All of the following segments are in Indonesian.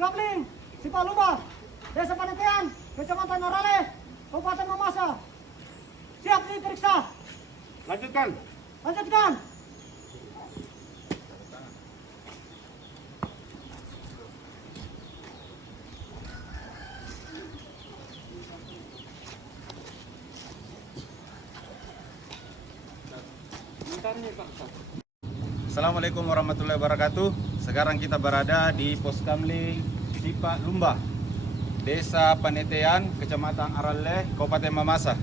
Poskamling Sipal Lumba, Desa Panitian, Kecamatan Arale, Kabupaten Mamasa. Siap diperiksa. Lanjutkan. Lanjutkan. Assalamualaikum warahmatullahi wabarakatuh. Sekarang kita berada di Poskamling Sipal Lumba, Desa Panitian, Kecamatan Arale, Kabupaten Mamasa.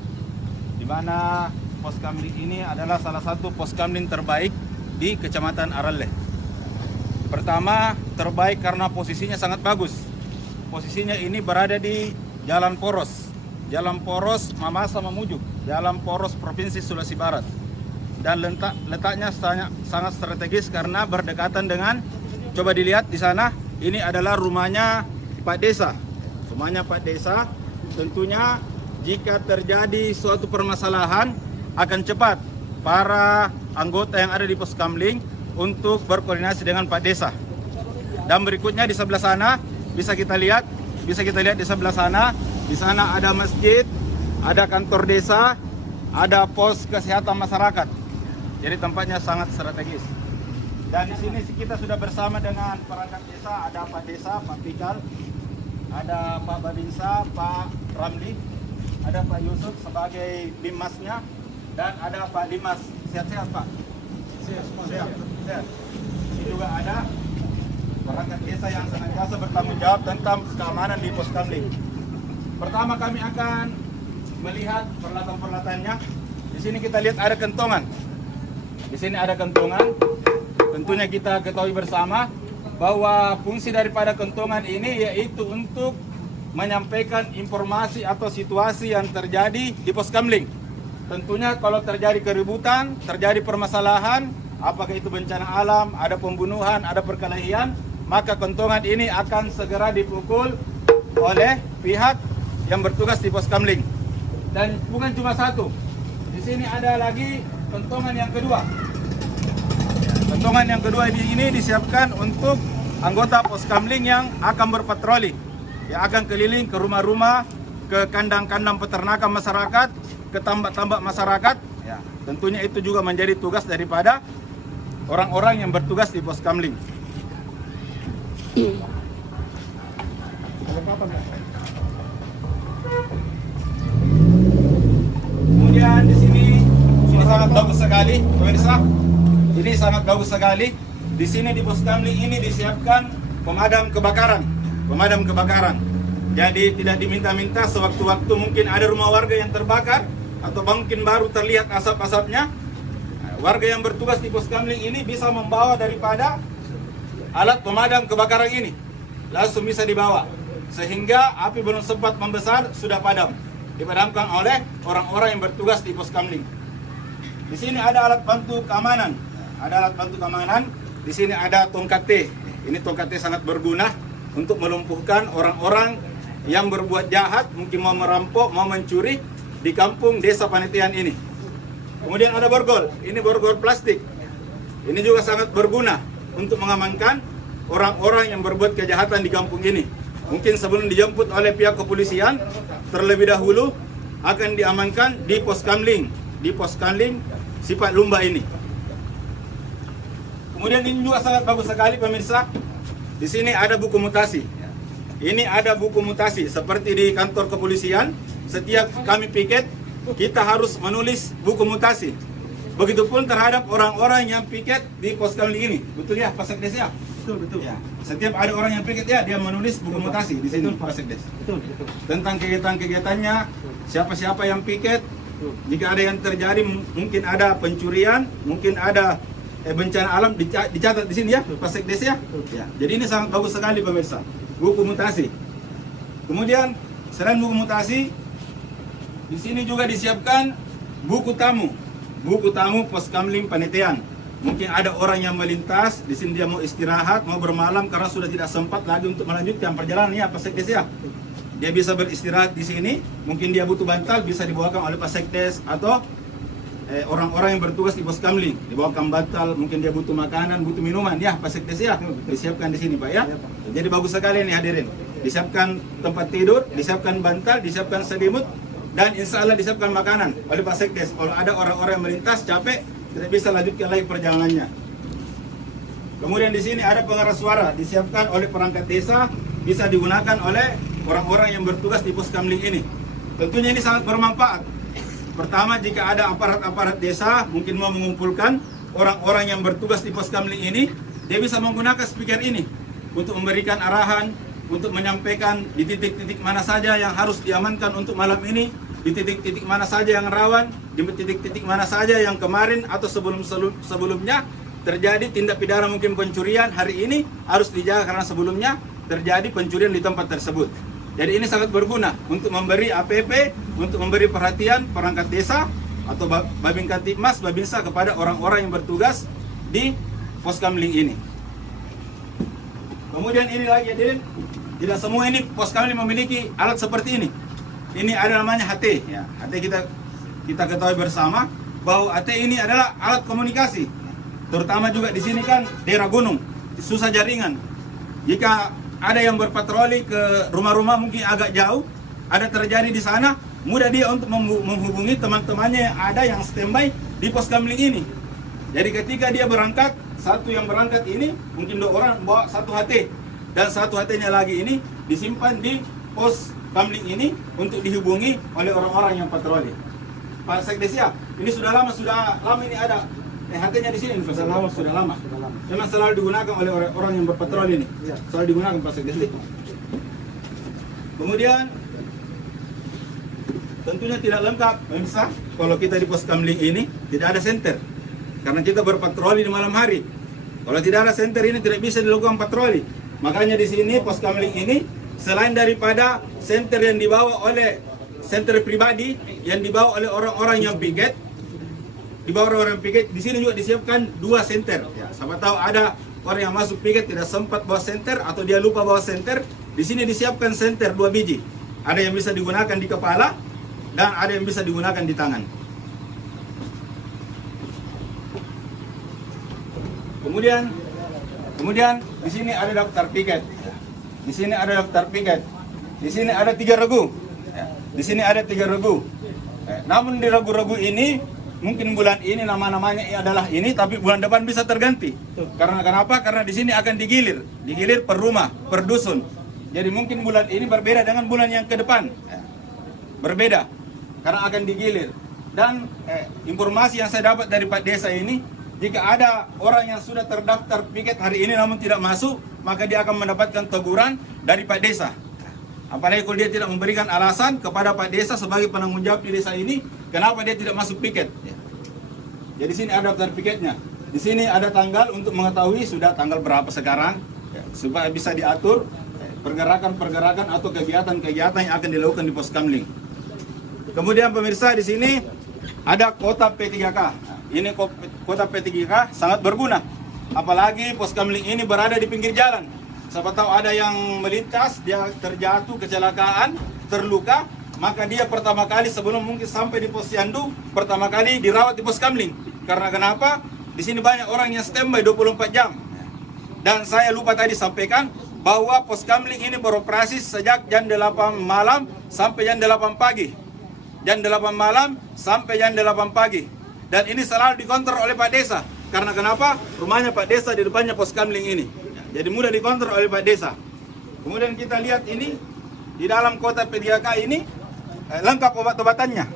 Di mana Poskamling ini adalah salah satu poskamling terbaik di Kecamatan Arale. Pertama, terbaik karena posisinya sangat bagus. Posisinya ini berada di Jalan Poros Mamasa Mamujuk, Jalan Poros Provinsi Sulawesi Barat. Dan letaknya sangat strategis karena berdekatan dengan, coba dilihat di sana, ini adalah rumahnya Pak Desa. Rumahnya Pak Desa. Tentunya jika terjadi suatu permasalahan akan cepat para anggota yang ada di Poskamling untuk berkoordinasi dengan Pak Desa. Dan berikutnya di sebelah sana bisa kita lihat di sebelah sana. Di sana ada masjid, ada kantor desa, ada pos kesehatan masyarakat. Jadi tempatnya sangat strategis. Dan di sini kita sudah bersama dengan perangkat desa, ada Pak Desa, Pak Pikal, ada Pak Babinsa, Pak Ramli, ada Pak Yusuf sebagai Limasnya, dan ada Pak Limas. Sehat-sehat Pak? Sehat. Ini juga ada perangkat desa yang senantiasa bertanggung jawab tentang keamanan di Poskamling. Pertama kami akan melihat peralatan-peralatannya. Di sini kita lihat ada kentongan. Di sini ada kentongan. Tentunya kita ketahui bersama bahwa fungsi daripada kentongan ini yaitu untuk menyampaikan informasi atau situasi yang terjadi di Poskamling. Tentunya kalau terjadi keributan, terjadi permasalahan, apakah itu bencana alam, ada pembunuhan, ada perkelahian, maka kentongan ini akan segera dipukul oleh pihak yang bertugas di Poskamling. Dan bukan cuma satu. Di sini ada lagi kentongan yang kedua. Kentongan yang kedua ini disiapkan untuk anggota Poskamling yang akan berpatroli, yang akan keliling ke rumah-rumah, ke kandang-kandang peternakan masyarakat, ke tambak-tambak masyarakat. Ya, tentunya itu juga menjadi tugas daripada orang-orang yang bertugas di Poskamling. Kemudian di sini sangat bagus sekali, pemirsa. Ini sangat bagus sekali. Di sini di Poskamling ini disiapkan pemadam kebakaran. Jadi tidak diminta-minta, sewaktu-waktu mungkin ada rumah warga yang terbakar atau mungkin baru terlihat asap-asapnya. Warga yang bertugas di Poskamling ini bisa membawa daripada alat pemadam kebakaran ini. Langsung bisa dibawa. Sehingga api belum sempat membesar sudah padam. Dipadamkan oleh orang-orang yang bertugas di Poskamling. Di sini ada alat bantu keamanan. Di sini ada tongkat T. Ini tongkat T sangat berguna untuk melumpuhkan orang-orang yang berbuat jahat, mungkin mau merampok, mau mencuri di kampung Desa Panitian ini. Kemudian ada borgol. Ini borgol plastik. Ini juga sangat berguna untuk mengamankan orang-orang yang berbuat kejahatan di kampung ini. Mungkin sebelum dijemput oleh pihak kepolisian, terlebih dahulu akan diamankan di Poskamling, Sipal Lumba ini. Kemudian ini juga sangat bagus sekali pemirsa. Di sini ada buku mutasi. Ini ada buku mutasi seperti di kantor kepolisian. Setiap kami piket, kita harus menulis buku mutasi. Begitupun terhadap orang-orang yang piket di Poskamling ini. Betul ya, Pak Sekdes ya? Betul. Ya. Setiap ada orang yang piket ya, dia menulis buku mutasi di sini, Pak Sekdes. Betul. Tentang kegiatan-kegiatannya, siapa-siapa yang piket, jika ada yang terjadi, mungkin ada pencurian, mungkin ada bencana alam, dicatat di sini ya, Pak Sekdes ya. Ya. Jadi ini sangat bagus sekali pemirsa, buku mutasi. Kemudian selain buku mutasi, di sini juga disiapkan buku tamu Poskamling Panitian. Mungkin ada orang yang melintas, di sini dia mau istirahat, mau bermalam karena sudah tidak sempat lagi untuk melanjutkan perjalanan ya, Pak Sekdes ya. Dia bisa beristirahat di sini, mungkin dia butuh bantal, bisa dibawakan oleh Pak Sekdes atau orang-orang yang bertugas di pos kamling, dibawakan bantal, mungkin dia butuh makanan, butuh minuman, ya Pak Sekdes ya, disiapkan di sini Pak ya. Jadi bagus sekali nih hadirin, disiapkan tempat tidur, disiapkan bantal, disiapkan selimut, dan insya Allah disiapkan makanan oleh Pak Sekdes. Kalau ada orang-orang yang melintas capek, tidak bisa lanjutkan lagi perjalanannya. Kemudian di sini ada pengeras suara, disiapkan oleh perangkat desa, bisa digunakan oleh orang-orang yang bertugas di pos kamling ini. Tentunya ini sangat bermanfaat. Pertama, jika ada aparat-aparat desa mungkin mau mengumpulkan orang-orang yang bertugas di pos kamling ini, dia bisa menggunakan speaker ini untuk memberikan arahan, untuk menyampaikan di titik-titik mana saja yang harus diamankan untuk malam ini, di titik-titik mana saja yang rawan, di titik-titik mana saja yang kemarin atau sebelumnya terjadi tindak pidana mungkin pencurian, hari ini harus dijaga karena sebelumnya terjadi pencurian di tempat tersebut. Jadi ini sangat berguna untuk memberi APP, untuk memberi perhatian perangkat desa atau Babin Kantipmas, Babinsa kepada orang-orang yang bertugas di pos kamling ini. Kemudian ini lagi hadirin, tidak semua ini pos kamling memiliki alat seperti ini. Ini ada namanya HT. Ya, HT kita ketahui bersama bahwa HT ini adalah alat komunikasi. Terutama juga di sini kan daerah gunung, susah jaringan. Jika ada yang berpatroli ke rumah-rumah mungkin agak jauh, ada terjadi di sana, mudah dia untuk menghubungi teman-temannya yang ada yang standby di pos kamling ini. Jadi ketika dia berangkat, satu yang berangkat ini mungkin 2 orang bawa satu HT, dan satu HT-nya lagi ini disimpan di pos kamling ini untuk dihubungi oleh orang-orang yang patroli. Pak Sekdes ya, ini sudah lama ini ada. HT-nya di sini sudah lama. Memang selalu digunakan oleh orang yang berpatroli ini. Selalu digunakan Pak Sekdes. Kemudian tentunya tidak lengkap, pemirsa, kalau kita di pos kamling ini tidak ada senter. Karena kita berpatroli di malam hari. Kalau tidak ada senter ini tidak bisa dilakukan patroli. Makanya di sini pos kamling ini selain daripada senter yang dibawa oleh senter pribadi yang dibawa oleh orang-orang yang piket, di bawah orang piket, di sini juga disiapkan 2 senter. Ya, siapa tahu ada orang yang masuk piket tidak sempat bawa senter atau dia lupa bawa senter, di sini disiapkan senter 2 biji. Ada yang bisa digunakan di kepala dan ada yang bisa digunakan di tangan. Kemudian di sini ada daftar piket. Di sini ada daftar piket. Di sini ada 3 regu. Ya, di sini ada 3 regu. Namun di regu-regu ini mungkin bulan ini nama-namanya adalah ini, tapi bulan depan bisa terganti. Karena kenapa? Karena di sini akan digilir per rumah, per dusun. Jadi mungkin bulan ini berbeda dengan bulan yang ke depan. Berbeda, karena akan digilir. Dan informasi yang saya dapat dari Pak Desa ini, jika ada orang yang sudah terdaftar piket hari ini namun tidak masuk, maka dia akan mendapatkan teguran dari Pak Desa. Apalagi kalau dia tidak memberikan alasan kepada Pak Desa sebagai penanggung jawab di desa ini, kenapa dia tidak masuk piket. Jadi sini ada daftar piketnya. Di sini ada tanggal untuk mengetahui sudah tanggal berapa sekarang, supaya bisa diatur pergerakan-pergerakan atau kegiatan-kegiatan yang akan dilakukan di pos kamling. Kemudian pemirsa, di sini ada kota P3K. Ini kota P3K sangat berguna. Apalagi pos kamling ini berada di pinggir jalan. Siapa tahu ada yang melintas, dia terjatuh, kecelakaan, terluka, maka dia pertama kali sebelum mungkin sampai di pos Yandu, pertama kali dirawat di pos kamling. Karena kenapa? Di sini banyak orang yang standby 24 jam. Dan saya lupa tadi sampaikan bahwa pos kamling ini beroperasi sejak jam 8 malam sampai jam 8 pagi. Jam 8 malam sampai jam 8 pagi. Dan ini selalu dikontrol oleh Pak Desa. Karena kenapa? Rumahnya Pak Desa di depannya pos kamling ini. Jadi mudah dikontrol oleh Pak Desa. Kemudian kita lihat ini, di dalam kota P3K ini lengkap obat-obatannya.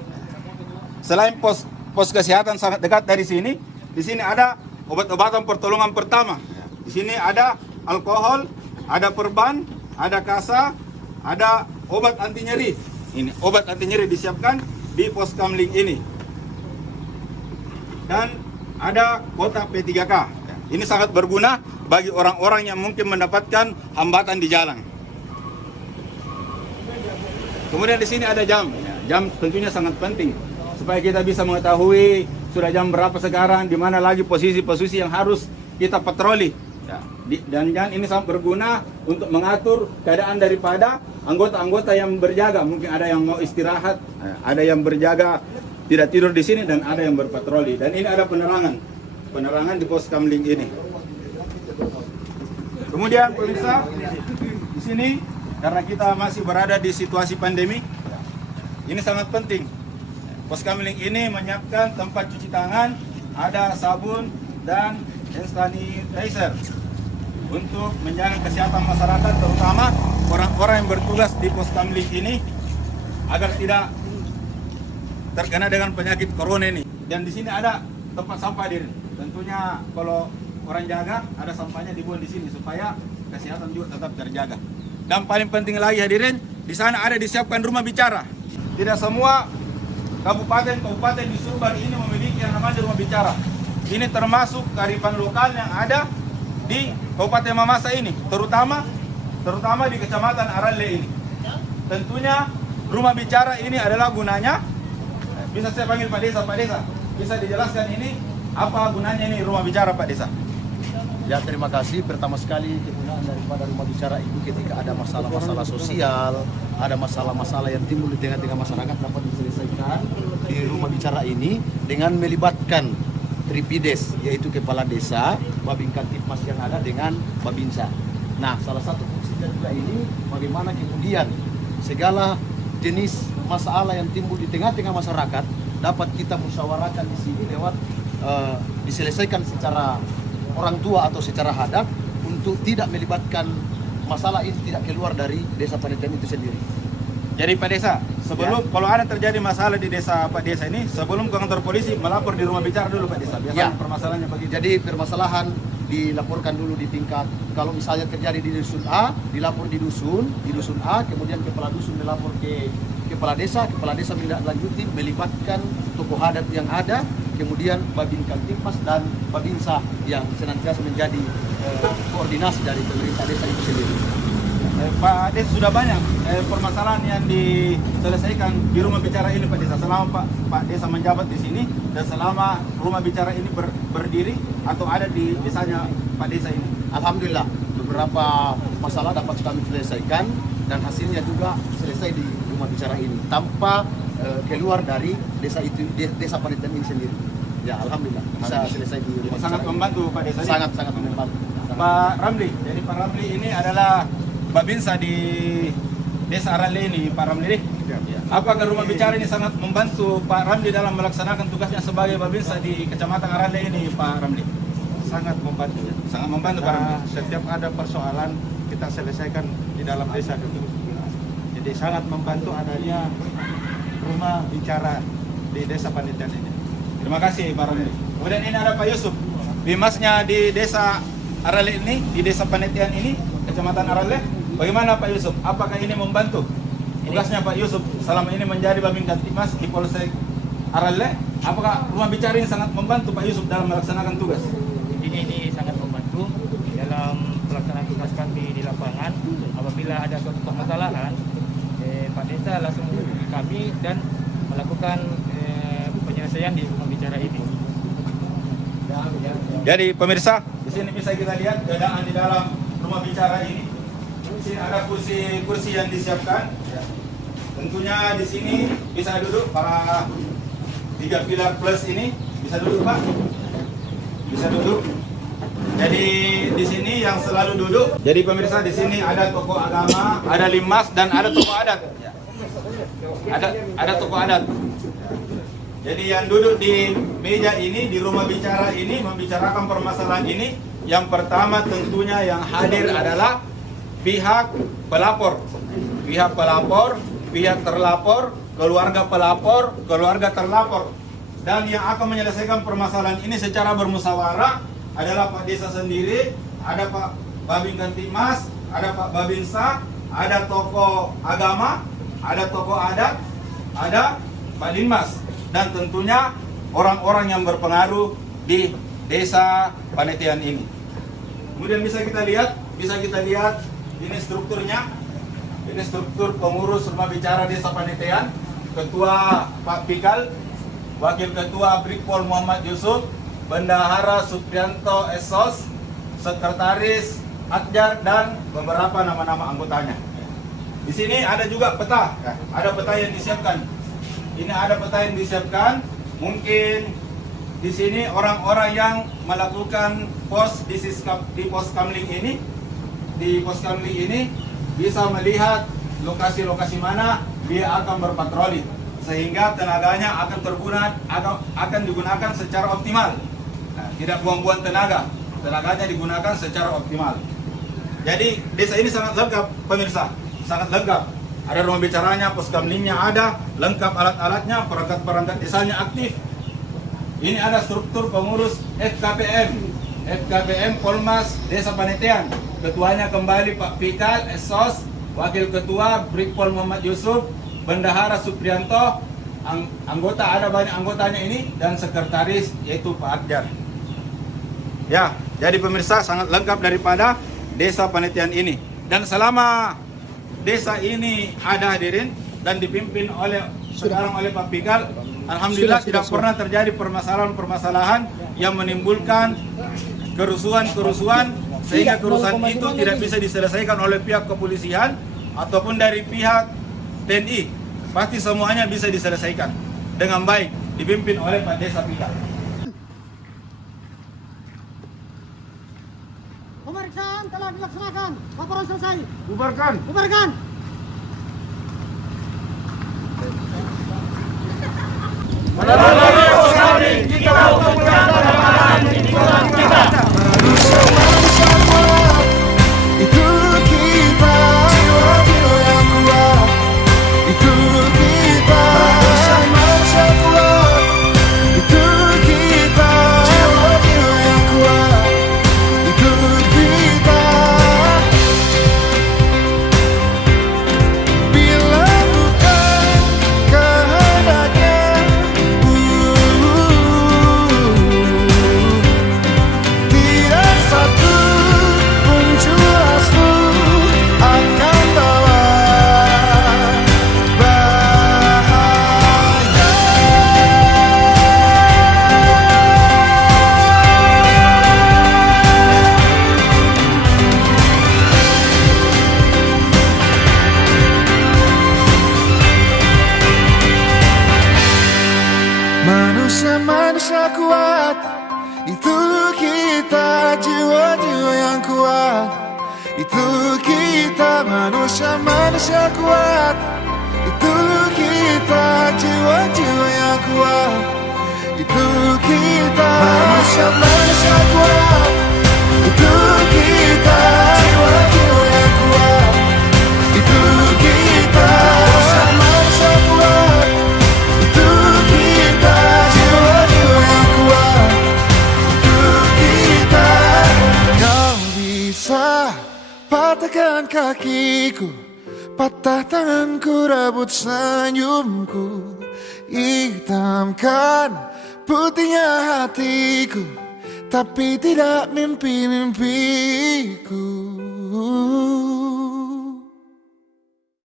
Selain pos kesehatan sangat dekat dari sini, di sini ada obat-obatan pertolongan pertama. Di sini ada alkohol, ada perban, ada kasa, ada obat anti nyeri. Ini obat anti nyeri disiapkan di pos kamling ini. Dan ada kota P3K. Ini sangat berguna bagi orang-orang yang mungkin mendapatkan hambatan di jalan. Kemudian di sini ada jam. Jam tentunya sangat penting supaya kita bisa mengetahui sudah jam berapa sekarang, di mana lagi posisi-posisi yang harus kita patroli. Dan ini sangat berguna untuk mengatur keadaan daripada anggota-anggota yang berjaga. Mungkin ada yang mau istirahat, ada yang berjaga tidak tidur di sini dan ada yang berpatroli. Dan ini ada penerangan di pos kamling ini. Kemudian pemirsa, di sini karena kita masih berada di situasi pandemi, ini sangat penting. Pos kamling ini menyiapkan tempat cuci tangan, ada sabun dan hand sanitizer untuk menjaga kesehatan masyarakat, terutama orang-orang yang bertugas di pos kamling ini agar tidak terkena dengan penyakit corona ini. Dan di sini ada tempat sampah hadirin. Tentunya kalau orang jaga, ada sampahnya dibuang di sini supaya kesehatan juga tetap terjaga. Dan paling penting lagi hadirin, di sana ada disiapkan rumah bicara. Tidak semua kabupaten di Sumbar ini memiliki yang namanya rumah bicara. Ini termasuk kearifan lokal yang ada di Kabupaten Mamasa ini, terutama di Kecamatan Aralle ini. Tentunya rumah bicara ini adalah gunanya, bisa saya panggil Pak Desa, bisa dijelaskan ini apa gunanya ini rumah bicara Pak Desa? Ya, terima kasih. Pertama sekali kegunaan daripada rumah bicara itu ketika ada masalah-masalah sosial, ada masalah-masalah yang timbul di tengah-tengah masyarakat dapat diselesaikan di rumah bicara ini dengan melibatkan Tripides, yaitu kepala desa, Babin Kantipmas yang ada dengan Babinsa. Nah, salah satu fungsinya juga ini bagaimana kemudian segala jenis masalah yang timbul di tengah-tengah masyarakat dapat kita musyawarahkan di sini lewat diselesaikan secara orang tua atau secara hadap untuk tidak melibatkan masalah ini tidak keluar dari desa Panitian itu sendiri. Jadi Pak Desa, sebelum kalau ada terjadi masalah di desa Pak Desa ini, sebelum ke kantor polisi melapor di rumah bicara dulu Pak Desa. Biasanya permasalahannya begitu. Jadi permasalahan dilaporkan dulu di tingkat, kalau misalnya terjadi di dusun A, dilapor di dusun A, kemudian kepala dusun melapor ke kepala desa menindaklanjuti melibatkan tokoh adat yang ada, kemudian Babin Kantipmas dan Babinsa yang senantiasa menjadi koordinasi dari pemerintah desa itu sendiri. Pak Desa, sudah banyak permasalahan yang diselesaikan di rumah bicara ini Pak Desa selama Pak Desa menjabat di sini dan selama rumah bicara ini berdiri atau ada di desanya Pak Desa ini. Alhamdulillah beberapa masalah dapat kami selesaikan dan hasilnya juga selesai di rumah bicara ini tanpa keluar dari desa itu, desa Panitian ini sendiri. Ya, alhamdulillah bisa selesai di rumah bicara. Sangat membantu Pak Desa. Sangat membantu. Pak Ramli, jadi Pak Ramli ini adalah Babinsa di Desa Aralle ini, Pak Ramli. Apakah rumah bicara ini sangat membantu Pak Ramli dalam melaksanakan tugasnya sebagai Babinsa di Kecamatan Aralle ini, Pak Ramli? Sangat membantu. Sangat membantu Pak Ramli. Setiap ada persoalan kita selesaikan di dalam desa itu. Jadi sangat membantu adanya rumah bicara di Desa Panitian ini. Terima kasih Pak Ramli. Kemudian ini ada Pak Yusuf, bimasnya di Desa Aralle ini, di Desa Panitian ini, Kecamatan Aralle. Bagaimana Pak Yusuf? Apakah ini membantu tugasnya Pak Yusuf selama ini menjadi Babin Kantipmas di Polsek Aralle? Apakah rumah bicara ini sangat membantu Pak Yusuf dalam melaksanakan tugas? Ini sangat membantu dalam pelaksanaan tugas kami di lapangan. Apabila ada suatu permasalahan, Pak Desa langsung menghubungi kami dan melakukan penyelesaian di rumah bicara ini. Jadi pemirsa, di sini bisa kita lihat keadaan di dalam rumah bicara ini. Di sini ada kursi yang disiapkan. Tentunya di sini bisa duduk para 3 pilar plus ini, bisa duduk Pak. Bisa duduk. Jadi di sini yang selalu duduk. Jadi pemirsa, di sini ada tokoh agama, ada limas dan ada tokoh adat. Ada tokoh adat. Jadi yang duduk di meja ini, di rumah bicara ini, membicarakan permasalahan ini, yang pertama tentunya yang hadir adalah pihak pelapor, pihak terlapor, keluarga pelapor, keluarga terlapor. Dan yang akan menyelesaikan permasalahan ini secara bermusyawarah adalah Pak Desa sendiri, ada Pak Babin Kantipmas, ada Pak Babinsa, ada tokoh agama, ada tokoh adat, ada Pak Dinmas, dan tentunya orang-orang yang berpengaruh di Desa Panitian ini. Kemudian bisa kita lihat ini strukturnya. Ini struktur pengurus rumah bicara Desa Panitian. Ketua Pak Pikal, Wakil Ketua Brigpol Muhammad Yusuf, Bendahara Suprianto Esos, Sekretaris Atjar, dan beberapa nama-nama anggotanya. Di sini ada juga peta, ada peta yang disiapkan. ini ada peta yang disiapkan. Mungkin di sini orang-orang yang melakukan pos di pos kamling ini, bisa melihat lokasi-lokasi mana dia akan berpatroli, sehingga tenaganya akan digunakan secara optimal. Nah, tidak buang-buang tenaganya digunakan secara optimal. Jadi desa ini sangat lengkap pemirsa, sangat lengkap. Ada rumah bicaranya, pos kamlingnya ada, lengkap alat-alatnya, perangkat-perangkat desanya aktif. Ini ada struktur pengurus FKPM Polmas Desa Panetean. Ketuanya kembali Pak Fikal Esos, Wakil Ketua Brigpol Muhammad Yusuf, Bendahara Suprianto, anggota ada banyak anggotanya ini, dan sekretaris yaitu Pak Adjar. Ya, jadi pemirsa sangat lengkap daripada Desa Panetean ini. Dan selama desa ini ada hadirin dan dipimpin sekarang oleh Pak Fikal, alhamdulillah tidak pernah terjadi permasalahan-permasalahan yang menimbulkan kerusuhan-kerusuhan, sehingga kerusuhan itu tidak bisa diselesaikan oleh pihak kepolisian ataupun dari pihak TNI. Pasti semuanya bisa diselesaikan dengan baik, dipimpin oleh Pak Desa Fikal. Pemeriksaan telah dilaksanakan. Laporan selesai. Bubarkan. Bubarkan. Manusia kuat, itu kita, jiwa-jiwa yang kuat. Itu kita, manusia kuat. Itu kita, jiwa-jiwa yang kuat. Itu kita, manusia kuat. Itu kita, jiwa-jiwa yang kuat. Itu kita, manusia kuat. Itu kita, jiwa-jiwa yang kuat. Itu kita. Kau bisa patahkan kakiku, patah tanganku, rebut senyumku, hitamkan putihnya hatiku, tapi tidak mimpi-mimpiku.